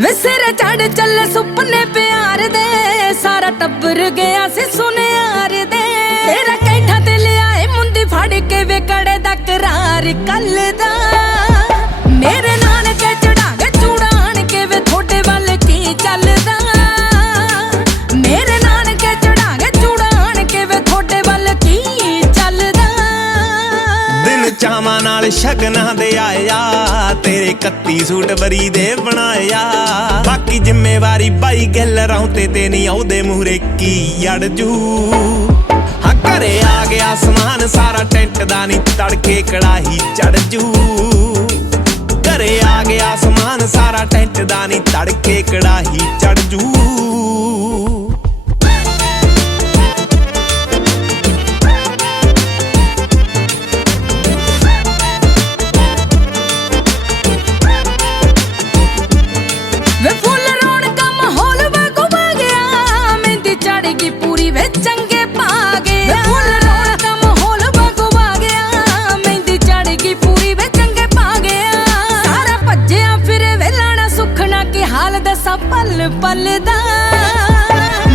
वे सिर चढ़ चले सुपने प्यार दे, सारा टब्बर गया सी सुनियार दे। तेरा कैठा ते ले आए मुंदी फड़ के वे कड़े दा करार कल दा। मेरे नानके चढ़ागे चूड़ान के वे थोड़े वाल की चलदा। मेरे नानके चढ़ागे चूड़ान के वे थोड़े वाल की चलदा। दिन चावां नाल शगना दे आया, तेरे 31 सूट बरी दे बनाया। बाकी जिम्मेवारी बाई गल रौते ते नहीं आउदे मूहरे की अड़जू। हाँ घरे आ गया समान सारा टेंट दा नी तड़के कड़ाही चढ़ जू। घरे आ गया समान सारा टेंट दा नी तड़के कड़ाही चढ़ जू। वे फुल रौनका माहौल वगुवा गया, मेहंदी चढ़गी पूरी वे चंगे पा गया। वे फुल रौनका माहौल वगुवा गया, मेहंदी चढ़गी पूरी वे चंगे पा गया। सारा भज्जिया फिरे वे लाना सुखना की हाल दसा पल पल दा।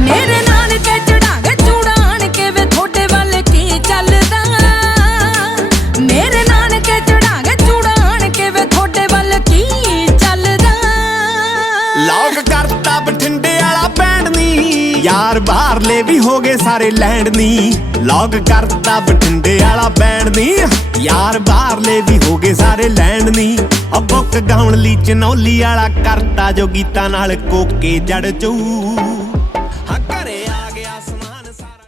मेरे नानके चढ़ागे चूड़ान के वे थोड़े वाल की चलदा। मेरे नानके चढ़ागे चूड़ान के वे थोड़े वाल की चलदा। लॉक करता बठिंडे वाला बैंड नी, यार बाहरले भी हो गए सारे लैंड नी। लॉक करता बठिंडे वाला बैंड नी, यार बाहरले भी हो गए सारे लैंड नी। अब बुक गाउन ली चनौली वाला करता जो गीता नाल कोके जड़ चू। हाँ घरे आ गया समान सारा।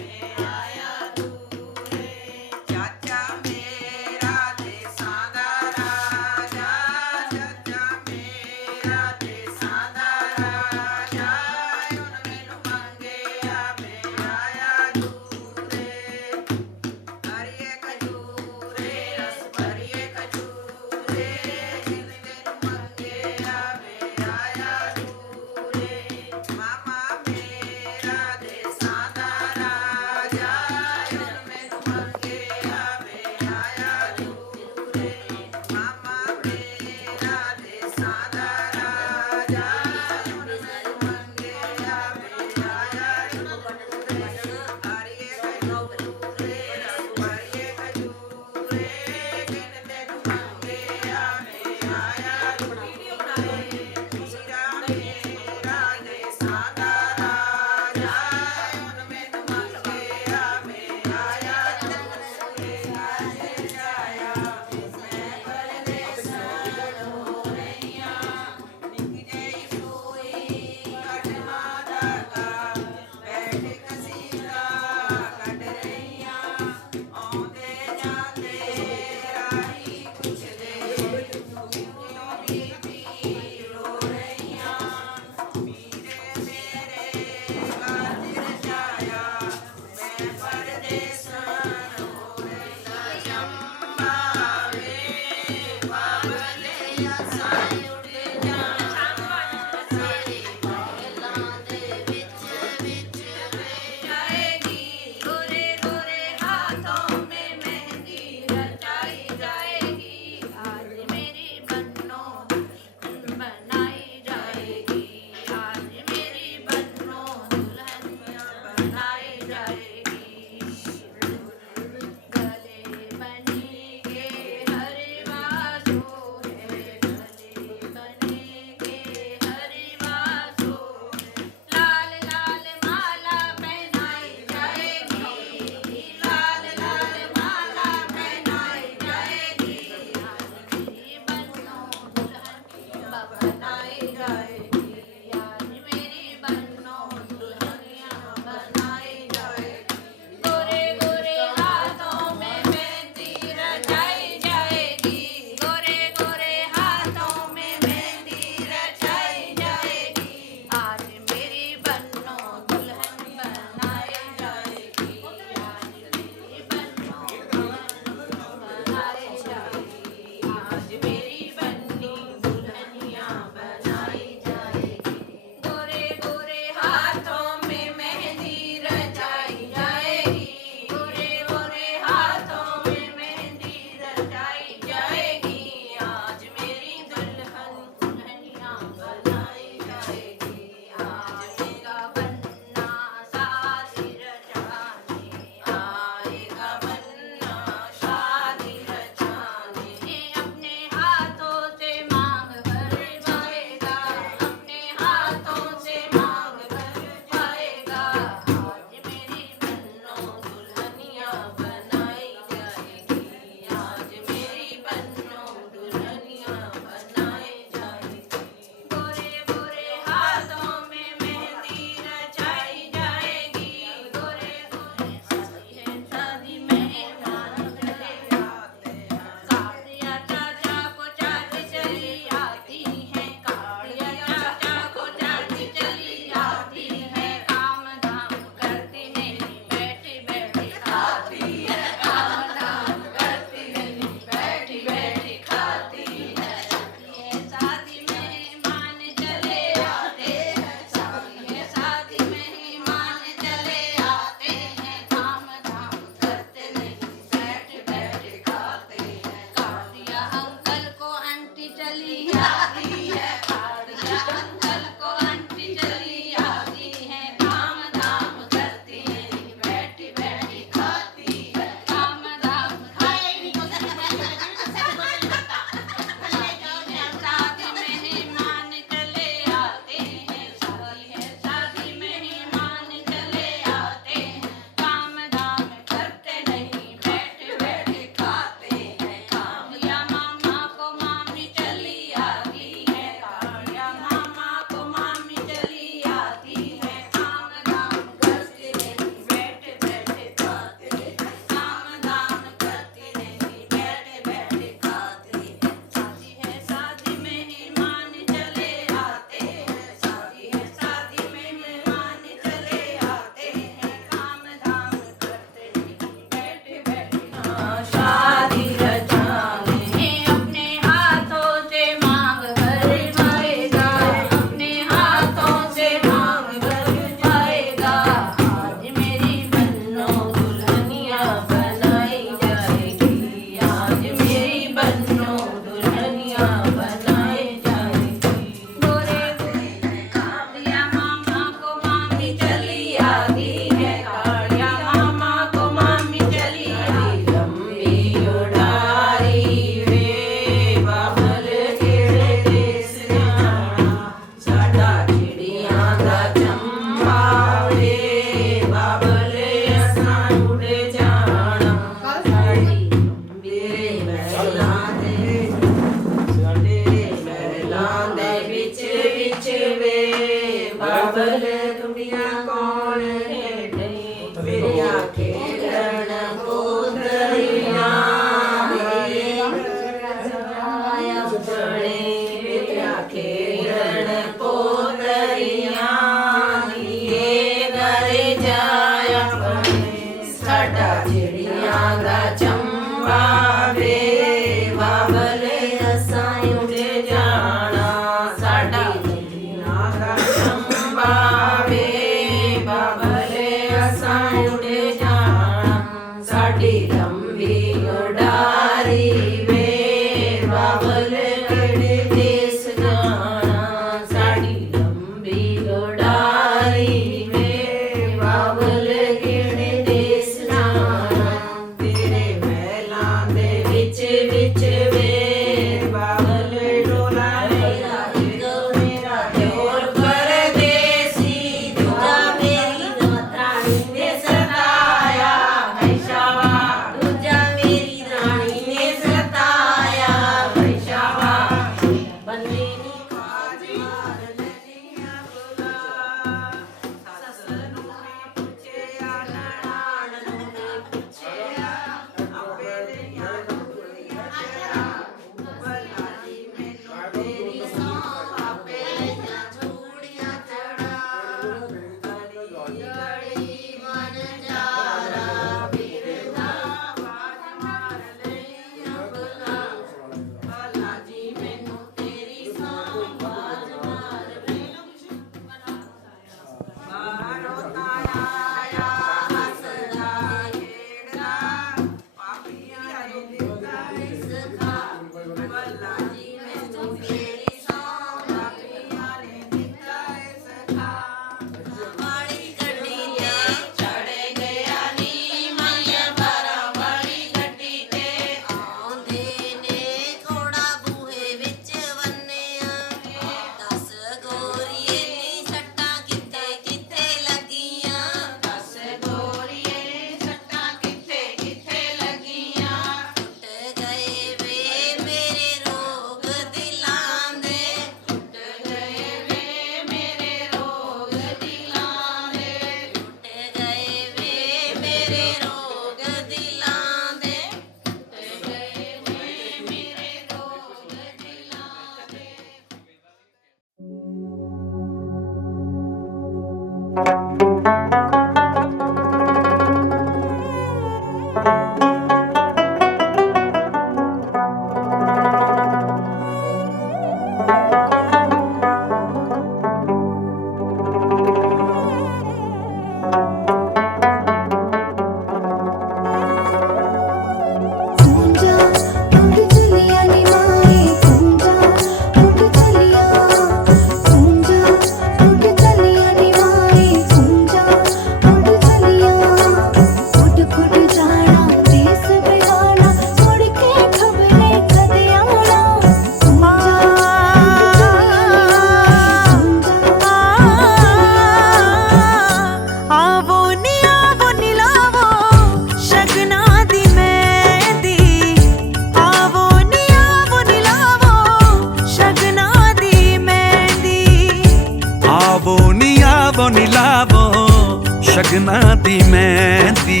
ਸ਼ਗਨਾ ਦੀ ਮਹਿੰਦੀ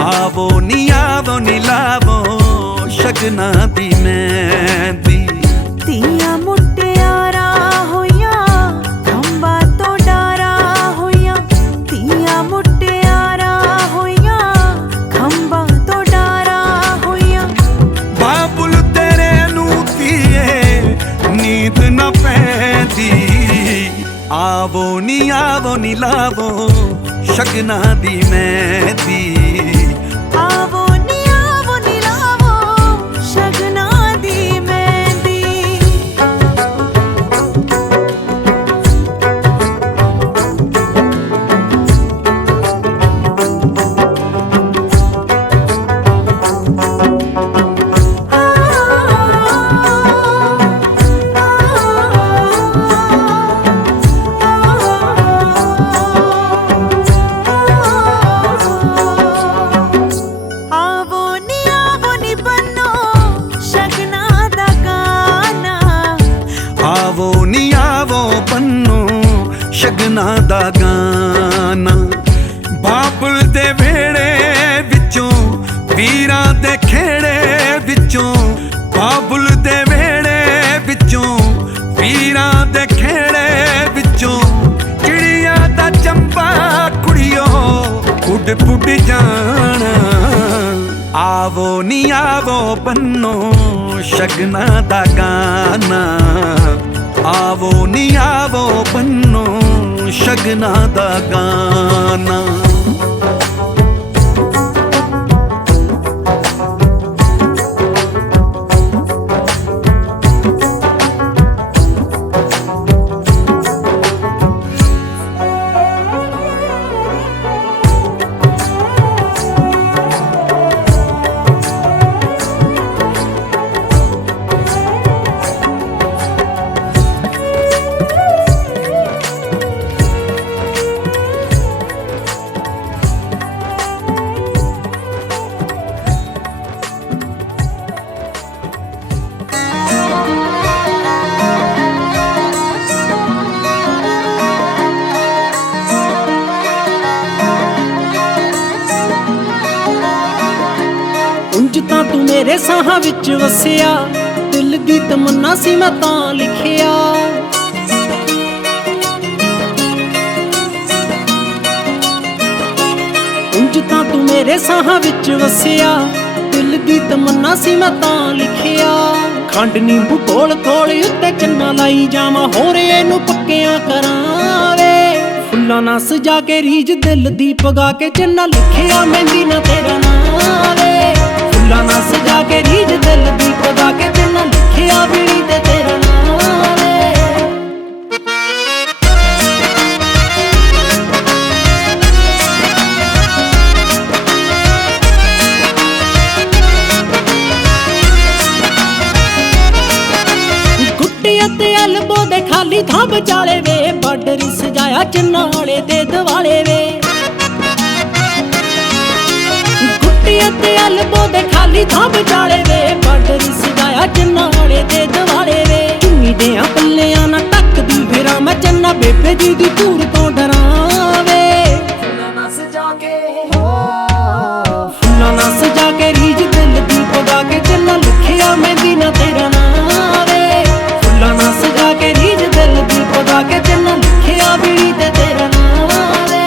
ਆਵੋ ਨੀ ਲਾਵੋ ਸ਼ਗਨਾ ਦੀ ਮਹਿੰਦੀ। ਧੀਆਂ ਮੁਟਿਆਰਾਂ ਹੋਈਆਂ ਖੰਭਾਂ ਤੋਂ ਡਾਰਾਂ ਹੋਈਆਂ, ਧੀਆਂ ਮੁਟਿਆਰਾਂ ਹੋਈਆਂ ਖੰਭਾਂ ਤੋਂ ਡਾਰਾਂ ਹੋਈਆਂ। ਬਾਬੁਲ ਤੇਰੇ ਨੂੰ ਧੀਏ ਨੀਂਦ ਨਾ ਪੈਂਦੀ ਆਵੋ ਨੀ ਲਾਵੋ ਸ਼ਗਨਾ ਦੀ ਮਹਿੰਦੀ। ਆਵੋ ਨੀ ਲਾਵੋ ਸ਼ਗਨਾ ਦੀ ਮਹਿੰਦੀ। ਸ਼ਗਨਾਂ ਦਾ ਗਾਨਾ। ਬਾਬੁਲ ਦੇ ਵਿਹੜੇ ਵਿੱਚੋਂ ਵੀਰਾਂ ਦੇ ਖੇੜੇ ਵਿੱਚੋਂ, ਬਾਬੁਲ ਦੇ ਵਿਹੜੇ ਵਿੱਚੋਂ ਵੀਰਾਂ ਦੇ ਖੇੜੇ ਵਿੱਚੋਂ, ਚਿੜੀਆਂ ਦਾ ਚੰਬਾ ਕੁੜੀਓ ਉੱਡ ਪੁੱਡ ਜਾਣਾ। ਆਵੋ ਨੀ ਆਵੋ ਬੰਨੋ ਸ਼ਗਨਾਂ ਦਾ ਗਾਨਾ, ਆਵੋ ਨੀ ਆਵੋ ਬੰਨੋ ਸ਼ਗਨਾਂ ਦਾ ਗਾਨਾ। ਉਂਝ ਤਾਂ ਤੂੰ ਮੇਰੇ ਸਾਹਾਂ ਵਿੱਚ ਵਸਿਆ, ਦਿਲ ਦੀ ਤਮੰਨਾ ਸੀ ਮੈਂ ਤਾਂ ਲਿਖਿਆ। ਉਂਝ ਤਾਂ ਤੂੰ ਮੇਰੇ ਸਾਹਾਂ ਵਿੱਚ ਵਸਿਆ, ਦਿਲ ਦੀ ਤਮੰਨਾ ਸੀ ਮੈਂ ਤਾਂ ਲਿਖਿਆ। ਖੰਡ ਨਿੰਬੂ ਕੋਲ ਕੋਲ ਉੱਤੇ ਚੰਨਾ ਲਾਈ ਜਾਵਾਂ, ਹੋਰ ਇਹਨੂੰ ਪੱਕਿਆਂ ਕਰਾਂ ਵੇ। ਫੁੱਲਾਂ ਨਾਲ ਸਜਾ ਕੇ ਰੀਝ ਦਿਲ ਦੀ ਪਗਾ ਕੇ ਚੰਨਾ ਲਿਖਿਆ ਮਹਿੰਦੀ ਨਾ ਤੇਰਾ ਨਾਂ ਵੇ। ਫੁੱਲਾਂ ਨਾਲ ਸਜਾ ਕੇ ਰੀਝ ਦਿਲ ਦੀ ਪਗਾ ਕੇ ਚੰਨਾ ਲਿਖਿਆ ਵੀੜੀ ਤੇ ਤੇਰਾ ਨਾਂ ਵੇ। ਗੁੱਟੀ ਅਤੇ ਐਲਬੋ ਦੇ ਖਾਲੀ ਥਾਂ ਵਿਚਾਲੇ ਵੇ, ਬਾਰਡਰ ਸਜਾਇਆ ਚੰਨਾ ਵਾਲੇ ਦੇ ਦਿਵਾਲੇ ਵੇ। ਗੁੱਟੀ ਅਤੇ ਐਲਬੋ ਦੇ ਖਾਲੀ ਥਾਂ ਵਿਚਾਲੇ ਵੇ, ਬਾਰਡਰ ਸਜਾਇਆ ਚੰਨਾ ਵਾਲੇ ਦੇ ਦਿਵਾਲੇ ਵੇ। ਚੁੰਨੀ ਦੇ ਪੱਲਿਆਂ ਨਾਲ ਟੱਕਦੀ ਫਿਰਾਂ ਮੈਂ ਚੰਨਾ, ਬੇਬੇ ਜੀ ਦੀ ਧੂੜ ਤੋਂ ਡਰਾਂ ਵੇ। ਫੁੱਲਾਂ ਨਾਲ ਸਜਾ ਕੇ ਫੁੱਲਾਂ ਨਾਲ ਸਜਾ ਕੇ ਰੀਝ ਦਿਲ ਦੀ ਪਗਾ ਕੇ ਚੰਨਾ ਲਿਖਿਆ ਮਹਿੰਦੀ ਨਾ ਤੇਰਾ ਨਾਂ ਵੇ। ਫੁੱਲਾਂ ਨਾਲ ਸਜਾ ਕੇ ਰੀਝ ਦਿਲ ਦੀ ਪਗਾ ਕੇ ਚੰਨਾ ਲਿਖਿਆ ਵੀੜੀ ਤੇ ਤੇਰਾ ਨਾਂ ਵੇ।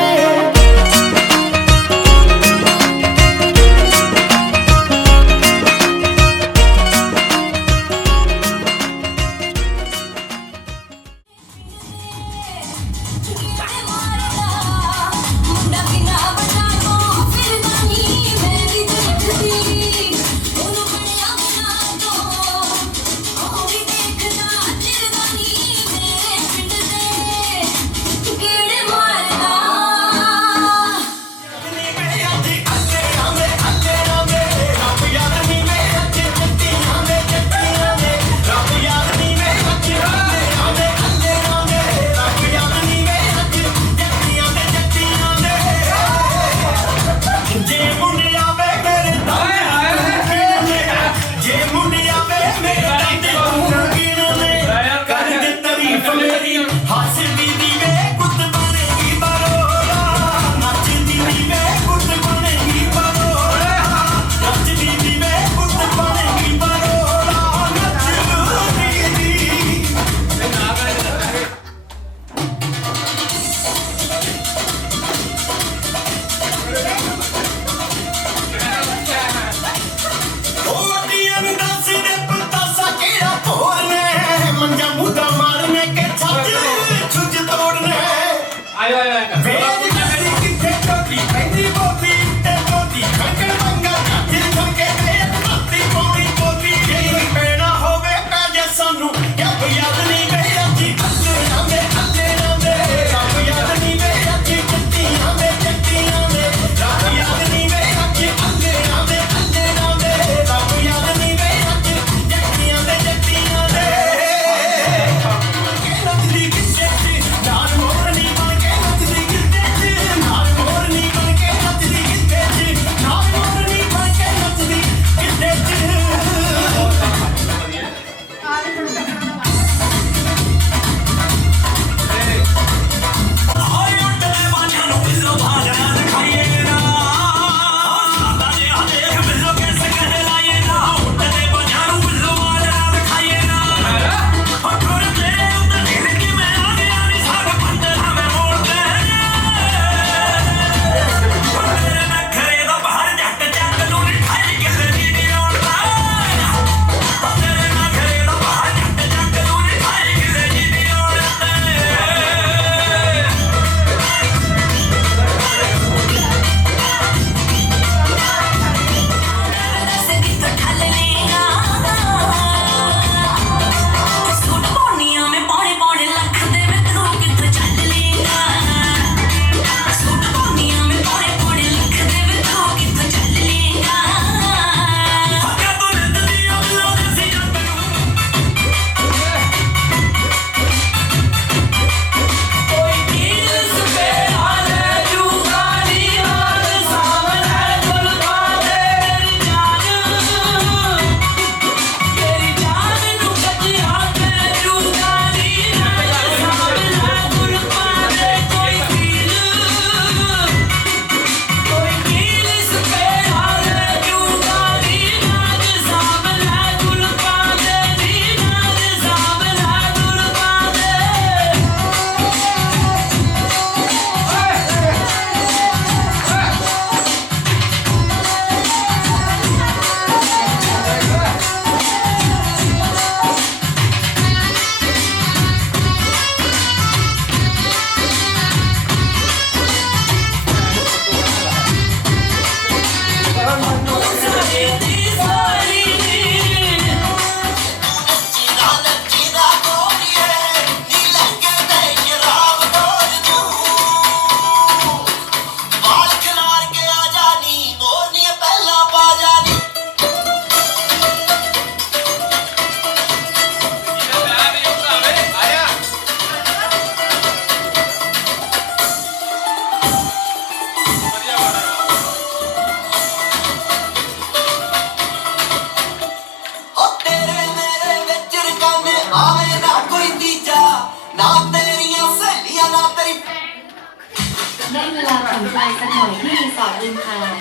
ได้เวลาผ่อนคลายสักหน่อยที่รีสอร์ทริมหาด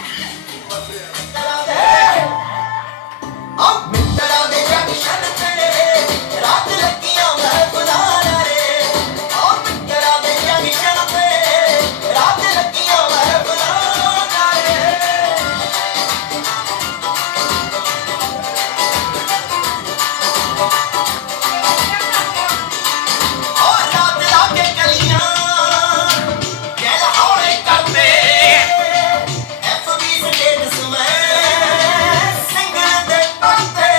ਮਿੱਤਰਾਂ ਦੇ ਜੰਕਸ਼ਨ ਤੇ ਰਾਤ ਲੱਗੀਆਂ ਮਹਿਫਲਾਂ ਰੇ ਮਿੱਤਰਾਂ ਦੇ ਜੰਕਸ਼ਨ ਤੇ ਰਾਤ ਲੱਗੀਆਂ ਮਹਿਫਲਾਂ ਰੇ ਰਾਤ ਲਾ ਕੇ ਕਲੀਆਂ ਗੈਲ ਹੌਲੇ ਕਰਦੇ FB ਸਟੇਟਸ ਮੈਂ ਸਿੰਗਲ ਦੇ ਪੱਤੇ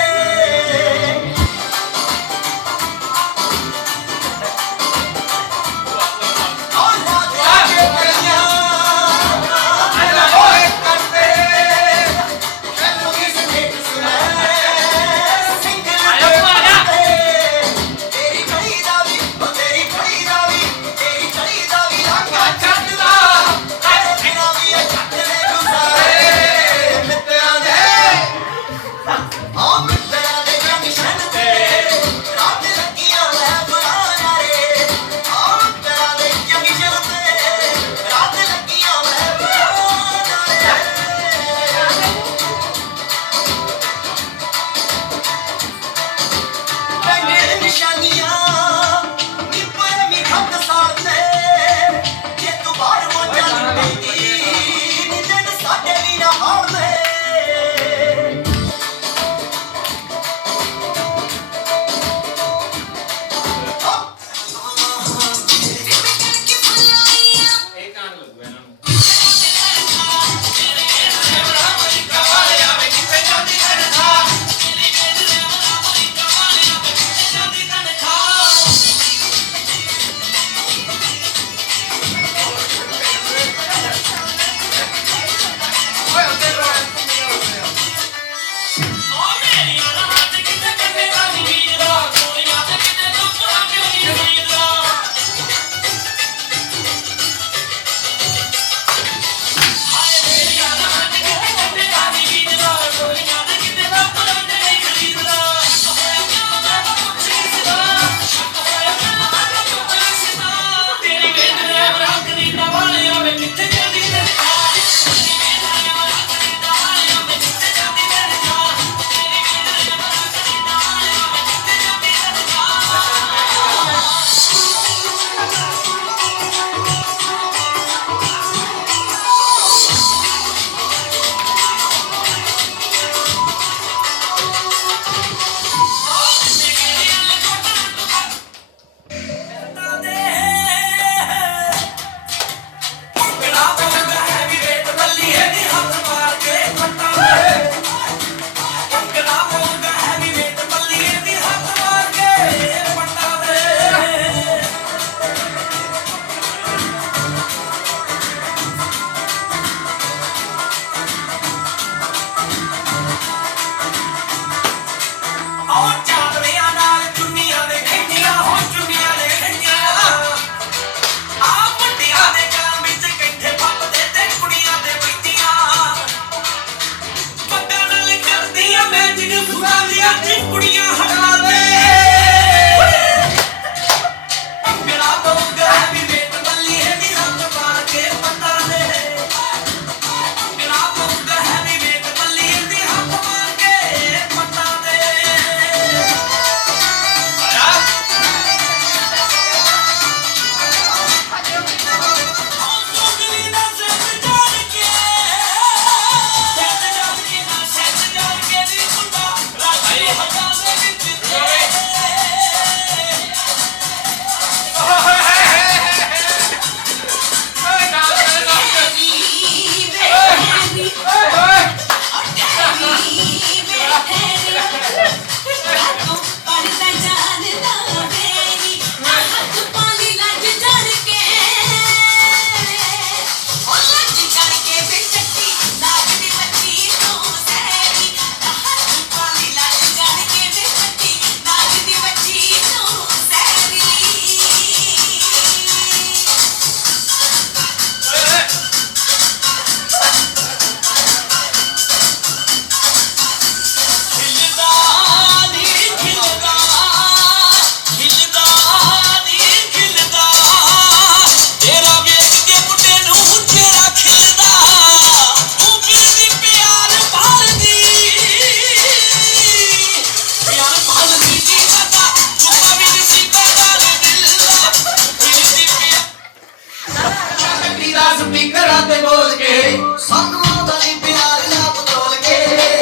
ਕੱਟੀ ਦਾ ਸਪੀਕਰਾਂ ਤੇ ਬੋਲ ਕੇ ਸਾਨੂੰ ਆਉਂਦਾ ਨਹੀਂ ਪਿਆਰ ਨਾ ਬਤੋਲ ਕੇ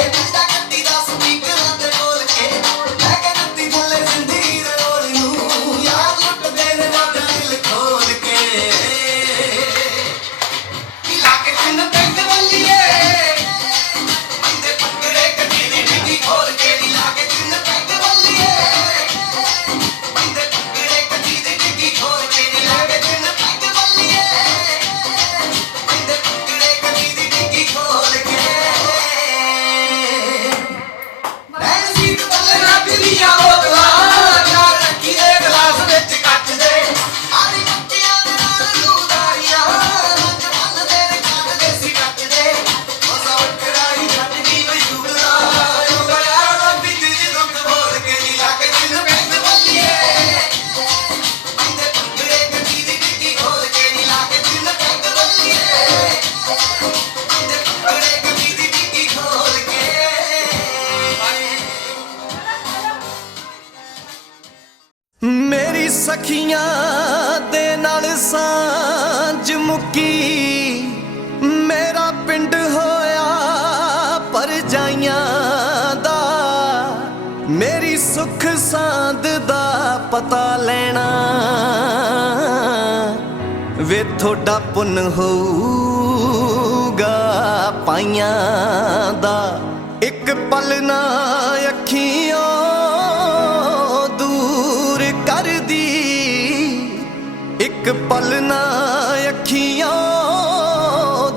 ਮੁੰਡਾ ਕੱਟੀ ਦਾ ਸਪੀਕਰਾਂ ਤੇ ਬੋਲ ਕੇ ਲੈ ਕੇ ਦਿੱਤੀ ਬੁੱਲੇ ਜ਼ਿੰਦਗੀ ਦੇ ਰੋਲ ਨੂੰ ਯਾਦ ਲੁੱਟਦੇ ਨੇ ਨਾ ਦਿਲ ਖੋਲ ਕੇ ਲਾ ਕੇ ਤਿੰਨ ਪੈਗ ਵੱਲੀਏ ਬੰਦੇ ਪਕੜੇ ਕੱਟੀ ਦੀ ਡਿੱਗੀ ਖੋਲ ਕੇ ਲਾ ਕੇ ਤਿੰਨ ਪੈਗ ਵੱਲੀਏ ਬੰਦੇ ਪਕੜੇ ਕੱਟੀ ਦੀ ਡਿੱਗੀ ਖੋਲ ਕੇ ਲਾ ਕੇ ਤਿੰਨ ਪੈਗ ਵੱਲੀਏ ਬੰਦੇ ਪਕੜੇ ਕੱਟੀ ਦੀ ਡਿੱਗੀ ਖੋਲ ਕੇ ਮੈਂ ਸੀਟ ਥੱਲੇ ਰੱਖ ਦੀਆਂ ਬੋਤਲਾਂ ਚਾਰ ਰੱਖੀ ਦੇ ਗਲਾਸ ਵਿੱਚ ਕੱਚ ਦੇ ਆਦੀ ਕੱਟੀਆਂ ਦੇ ਨਾਲ ਲੂਦਾਰੀਆਂ ਹੰਝ ਬੰਨਦੇ ਨੇ ਕੰਨ ਦੇ ਸੀ ਕੱਚ ਦੇ ਮਸਾ ਉੱਠਰਾਈ ਛੱਡ ਦੀ ਵੇ ਸ਼ੁਗਲਾ ਉਹ ਯਾਰ ਨਾ ਬਿੱਤੀ ਦੀ ਦੁੱਖ ਬੋਲ ਕੇ ਨੀ ਲਾ ਕੇ ਜਿੰਨ ਪੈਗ ਵੱਲੀਏ ਬੰਦੇ ਪਕੜੇ ਕੱਟੀ ਦੀ ਡਿੱਗੀ ਖੋਲ ਕੇ ਨੀ ਲਾ ਕੇ ਜਿੰਨ ਪੈਗ ਵੱਲੀਏ ਬੰਦੇ ਪਕੜੇ ਕੱਟੀ ਦੀ ਡਿੱਗੀ ਖੋਲ ਕੇ ਮੇਰੀ ਸਖੀਆਂ ਦੇ ਨਾਲ ਸਾਂਝ ਮੁੱਕੀ ਮੇਰਾ ਪਿੰਡ ਹੋਇਆ ਪਰਜਾਈਆਂ ਦਾ ਮੇਰੀ ਸੁੱਖ ਸਾਂਦ ਦਾ ਪਤਾ ਲੈਣਾ ਵੇ ਤੁਹਾਡਾ ਪੁੰਨ ਹੋਊਗਾ ਪਾਈਆਂ ਦਾ ਇੱਕ ਪਲ ਨਾ ਅੱਖੀਆਂ ਦੂਰ ਕਰਦੀ ਇੱਕ ਪਲ ਨਾ ਅੱਖੀਆਂ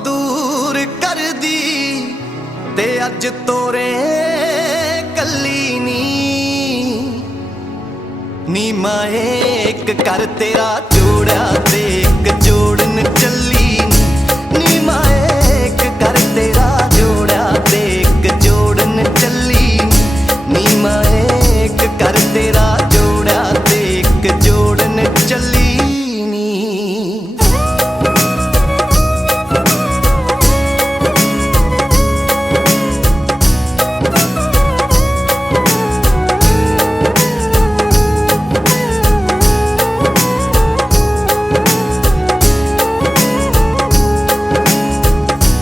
ਦੂਰ ਕਰਦੀ ਤੇ ਅੱਜ ਤੋਰੇ ਕੱਲੀ ਨੀ ਮਾਏ ਇੱਕ ਕਰ ਤੇਰਾ ਜੋੜਿਆ ਤੇ ਇੱਕ ਜੋੜਨ ਚੱਲੀ ਨੀ ਮਾਏ ਇੱਕ ਕਰ ਤੇਰਾ ਜੋੜਿਆ ਤੇ ਇੱਕ ਜੋੜਨ ਚੱਲੀ ਨੀ ਮਾਏ ਇੱਕ ਕਰ ਤੇਰਾ ਜੋੜਿਆ ਤੇ ਇੱਕ ਜੋੜਨ ਚੱਲੀ ਨੀ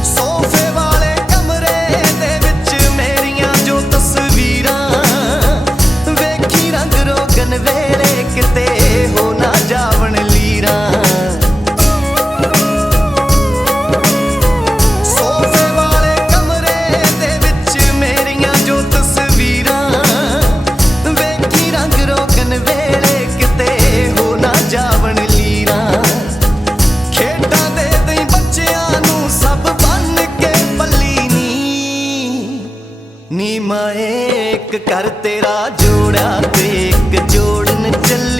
ਸੋਫੇ ਵਾਲੇ ਕਮਰੇ ਦੇ ਵਿੱਚ ਮੇਰੀਆਂ ਜੋ ਤਸਵੀਰਾਂ ਵੇਖੀ ਰੰਗ ਰੋਗਨ ਵੇਲੇ ਕਿਤੇ ਹੋ ਨਾ ਜਾਵਣ ਲੀਰਾਂ ਸੋਫੇ ਵਾਲੇ ਕਮਰੇ ਦੇ ਵਿੱਚ ਮੇਰੀਆਂ ਜੋ ਤਸਵੀਰਾਂ ਵੇਖੀ ਰੰਗ ਰੋਗਨ ਵੇਲੇ ਕਿਤੇ ਹੋ ਨਾ ਜਾਵਣ ਲੀਰਾਂ ਖੇਡਾਂ ਦੇ ਦਈ ਬੱਚਿਆਂ ਨੂੰ ਸਭ ਬੰਨ ਕੇ ਪੱਲੀ ਨੀ ਮਾਏ ਇੱਕ ਕਰ ਤੇਰਾ ਜੋੜਿਆ ਤੇ ਇੱਕ ਜੋੜਨ ਚੱਲੀ